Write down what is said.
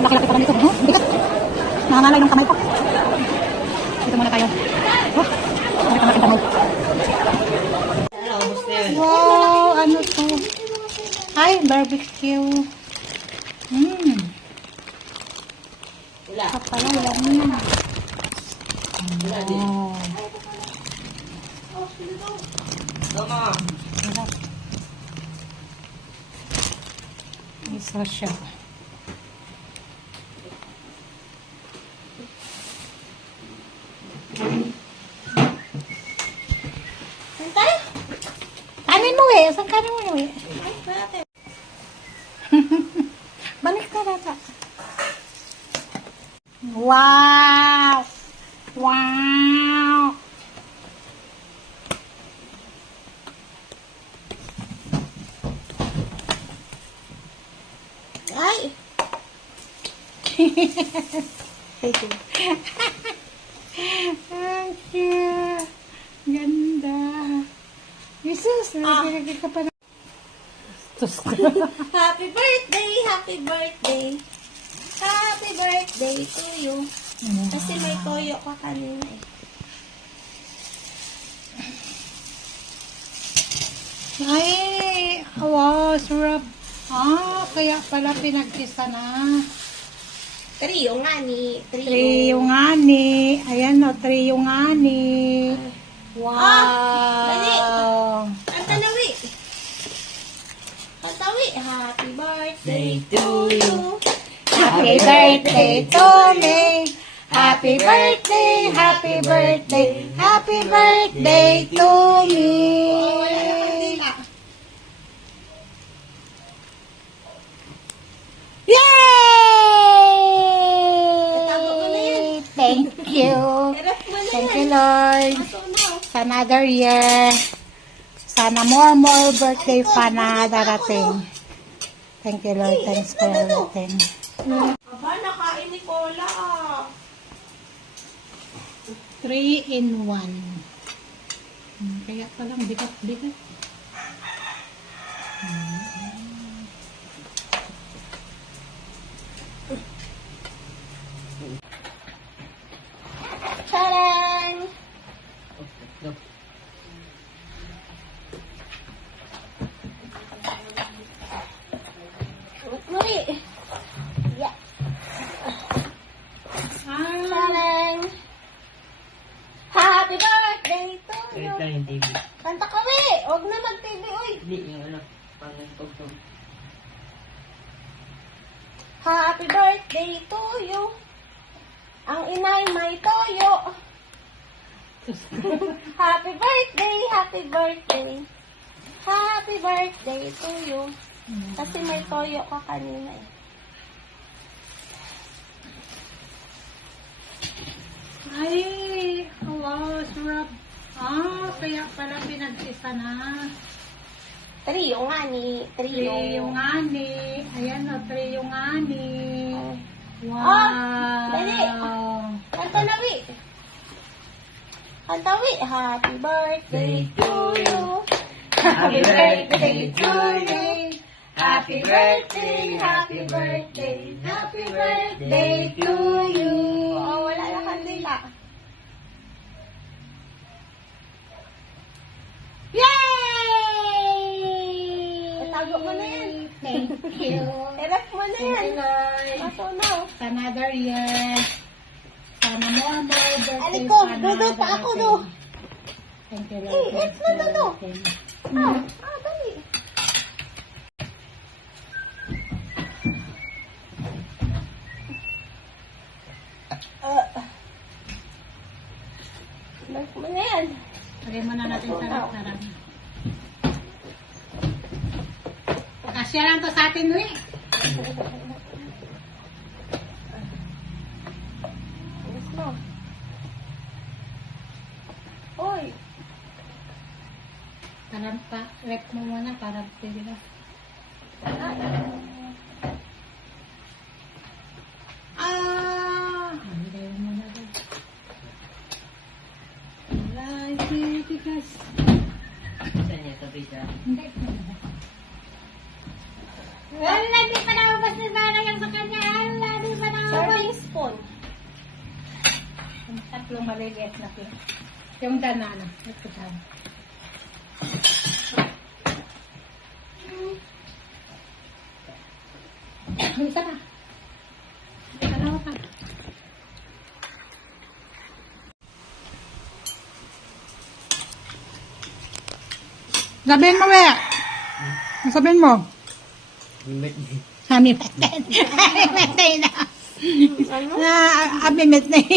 Ang laki-laki pala nito. Oh, bigat. Nangangalay ng kamay ko. Dito muna tayo. Oh, bakit ang laki kamay? Wow, ano to? Ay, barbecue. Kapala, wala niya. Oh. Isa siya. Kanin mo eh. Saan kanin mo eh? Balik ka rata. Wow! Wow! Ay! Thank you. Ganda. Jesus, nagigil ka pa na. Happy birthday! Happy birthday! Happy birthday to you. Kasi may toyo ka kanina eh. Ay, wow, sarap. Ah, kaya pala pinagkisa na. Trio nga ni. Trio nga ni. Ayan o, trio nga ni. Wow. Dali. Ang talawi. Ang tawi. Happy birthday to you. Happy birthday to me. Happy birthday, happy birthday, happy birthday to me. Yay! Thank you. Thank you, Lord. Sa another year. Sana more birthday pa na darating. Thank you, Lord. Thanks for everything. Aba, nakain ni Cola ah. 3 in 1. Kaya palang bigat-bigat. Charan! Mari! Yeah. Charan! Happy birthday to you! Wait lang yung TV. Kanta kami! Huwag na mag-TV, uy! Hindi, yung ano, pang-tugtog. Happy birthday to you! Ang inay may toyo! Happy birthday! Happy birthday! Happy birthday to you! Kasi may toyo ka kanina eh. Ay, wow, sarap. Ah, kaya pala pinagkisa na. Trio nga ni. Trio nga ni. Ayan o, trio nga ni. Wow. Dali. Kantawi. Kantawi. Happy birthday to you. Happy birthday to you. Happy birthday, happy birthday, happy birthday to you. Oh, wala na kandila. Yay! Tago mo na yan. Thank you. Erap mo na yan. Matunaw. Sa another year. Sana more birthday. Aliko, dudo pa ako, do. Thank you, Lord. It's na dudo. Dali. Like mo na yan. Lagay muna natin sa restaurant. Kasya lang to sa atin, Nui. Yes, mo. Hoy. Parang pa, rep mo muna para pwede na. Lagay mo muna rin. Tigas. Saan niya tabi siya? Hindi. Wala, di pa nakabas ni Bara yung sa kanya. Wala, di Tatlong maliliit na pin. Yung danana. Ito dyan. Isa na. Dalawa pa. Sabihin mo, Wea. Sabihin mo. Happy birthday. Happy birthday na. Happy birthday.